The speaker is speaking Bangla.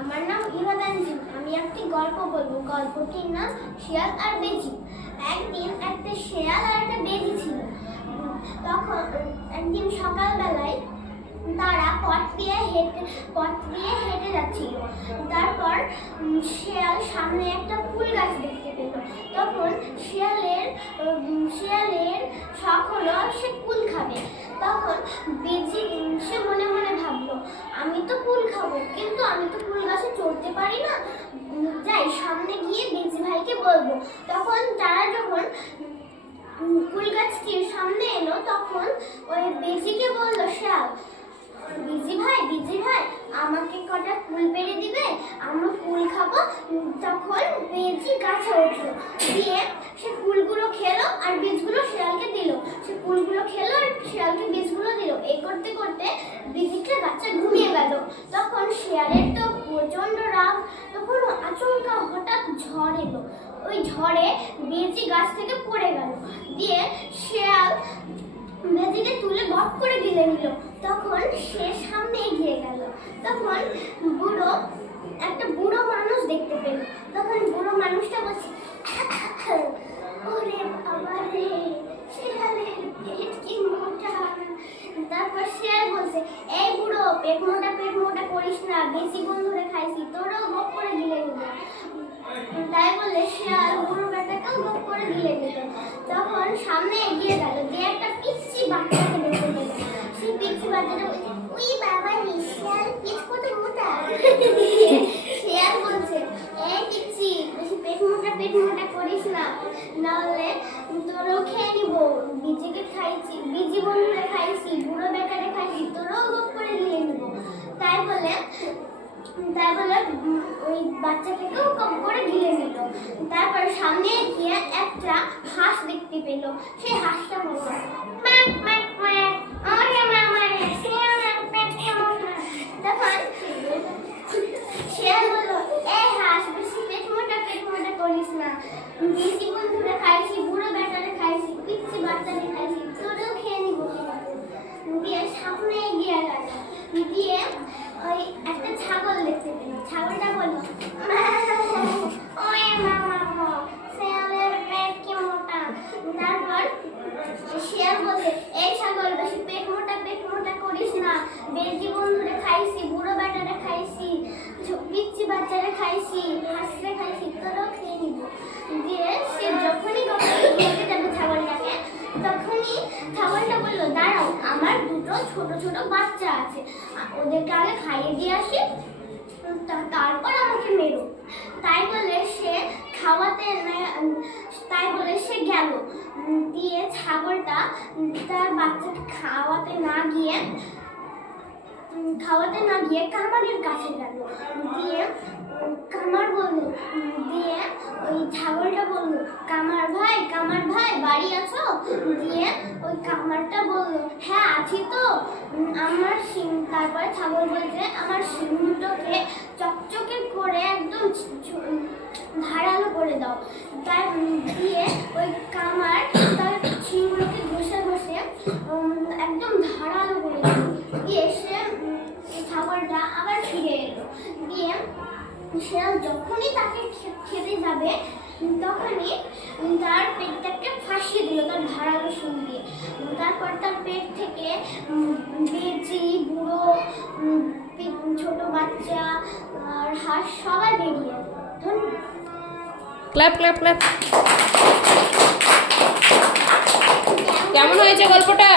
আমার নাম ইভাদানজিম। আমি একটি গল্প বলবো। গল্পটির নাম শিয়াল আর বেজি। একদিন একটা শিয়াল আর একটা বেজি ছিল। তখন একদিন সকালবেলায় তারা পথ দিয়ে হেঁটে যাচ্ছিল। তারপর শিয়াল সামনে একটা ফুল গাছ দেখতে পেল। তখন শিয়ালের শখ হলো সে কুল খাবে। তখন বেজি সে মনে মনে ভাবলো, আমি তো কুল খাবো, কিন্তু আমি তো কুল গাছে চড়তে পারি না। যাই, সামনে গিয়ে বেজি ভাইকে বলবো। তখন তারা যখন কুল গাছটির সামনে এলো, তখন ওই বেজিকে বললো শিয়াল, বিজি ভাই আমাকে কটা কুল পেড়ে দিবে, আমরা কুল খাবো। তখন বেজি গাছে উঠলো, দিয়ে সে কুলগুলো খেলো আর বীজগুলো শিয়ালকে দিল। সে কুলগুলো খেলো আর শিয়ালকে বীজগুলো দিল। এই করতে করতে বেজিটা গাছে ঘুমিয়ে গেল। তখন শিয়ালের তো প্রচন্ড রাগ। তখন আচমকা হঠাৎ ঝড় এলো। ওই ঝড়ে বেজি গাছ থেকে পড়ে গেল। দিয়ে শিয়াল বেজিকে তুলে গপ করে গিলে নিল। তখন সে সামনে এগিয়ে গেল। তখন একটা বুড়ো মানুষ দেখতে পেল। তখন বুড়ো মানুষটা বলছে, ওরে বাবা রে, শিয়ালের পেট কি মোটা। তারপর শিয়াল বলছে, এই বুড়ো, পেট মোটা করিস না, বেশি বন্ধুরে খাইছি, তোরও গপ করে গিলে নিল। তাই বলে শিয়াল বুড়ো বেটাকেও গপ করে গিলে নিল। তখন সামনে এগিয়ে গেল, দিয়ে একটা পিচ্চি বাচ্চাকে দেখতে পেল। সেই পিচ্চি বাচ্চাটা বলছে, উই বাবা রে, শিয়াল পিচ কত মোটা। শিয়াল বলছে, এই পিচ্চি, বেশি পেট মোটা করিস না, নাহলে তোরও খেয়ে নিব। বিজিকে খাইছি, বিজি বন্ধুরে খাইছি, বুড়ো বেটারে খাইছি, তোরও গপ করে গিলে নিব। তাই বলে ওই বাচ্চাটাকেও কম করে গিলে নিল। তারপর সামনে গিয়ে একটা হাঁস দেখতে পেল। সেই হাঁসটা বলল, তখন শিয়াল বলল, এই হাঁস, বেশি পেট মোটা করিস না, বেশি বন্ধুরে খাইছি, বুড়ো বেটারে খাইছি, পিচ্ছি বাচ্চারে খাইছি, তোরেও খেয়ে নিব। দিয়ে সামনে এগিয়ে গেল। দিয়ে ওই একটা ছাগল দেখতে পেল। ছাগলটা বলল, শিয়ালের পেট কি মোটা। তারপর শিয়াল বলছে, এই ছাগল, বেশি পেট মোটা করিস না, বেজি বন্ধুরে খাইছি, বুড়ো বেটারে খাইছি, পিচ্চি বাচ্চারে খাইছি, হাঁসরে খাইছি, তোরও খেয়ে নিব। দিয়ে সে যখনই খেতে যাবে ছাগলটাকে, তখনই ছাগলটা বলল, দাঁড়াও, আমার দুটো ছোট বাচ্চা আছে, ওদেরকে আগে খাইয়ে দিয়ে আসি, তারপর আমাকে মেরো। তাই বলে সে গেল। দিয়ে ছাগলটা তার বাচ্চাকে খাওয়াতে না গিয়ে কামারের কাছে গেল। দিয়ে ওই ছাগলটা বলল, কামার ভাই বাড়ি আছো? দিয়ে ওই কামারটা বলল, হ্যাঁ আছি তো। তারপরে ছাগল বলছে, আমার শিং দুটোকে চকচকে করে একদম ধারালো করে দাও। তাই দিয়ে ওই কামার তার শিংগুলোকে ঘষে একদম ধারালো করে দিল। দিয়ে সে ছাগলটা আবার ফিরে এলো। দিয়ে শিয়াল যখনই তাকে খেতে যাবে, তখনই তার পেটটাকে ফাঁসিয়ে দিল তার ধারালো শিং দিয়ে। তারপর তার পেট থেকে বেজি, বুড়ো, ছোট বাচ্চা আর হাঁস সবাই বেরিয়ে এলো। ধন্যবাদ। Clap clap clap. কেমন হয়েছে গল্পটা?